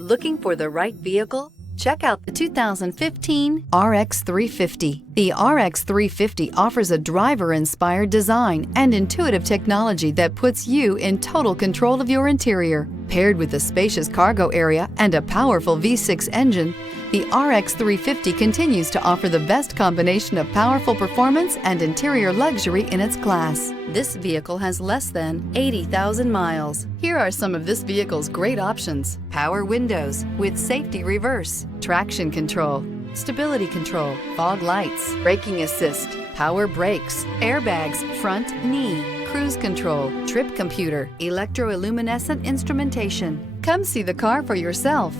Looking for the right vehicle? Check out the 2015 RX 350. The RX 350 offers a driver-inspired design and intuitive technology that puts you in total control of your interior. Paired with a spacious cargo area and a powerful V6 engine, the RX 350 continues to offer the best combination of powerful performance and interior luxury in its class. This vehicle has less than 80,000 miles. Here are some of this vehicle's great options: power windows with safety reverse, traction control, stability control, fog lights, braking assist, power brakes, airbags, front knee, cruise control, trip computer, electroluminescent instrumentation. Come see the car for yourself.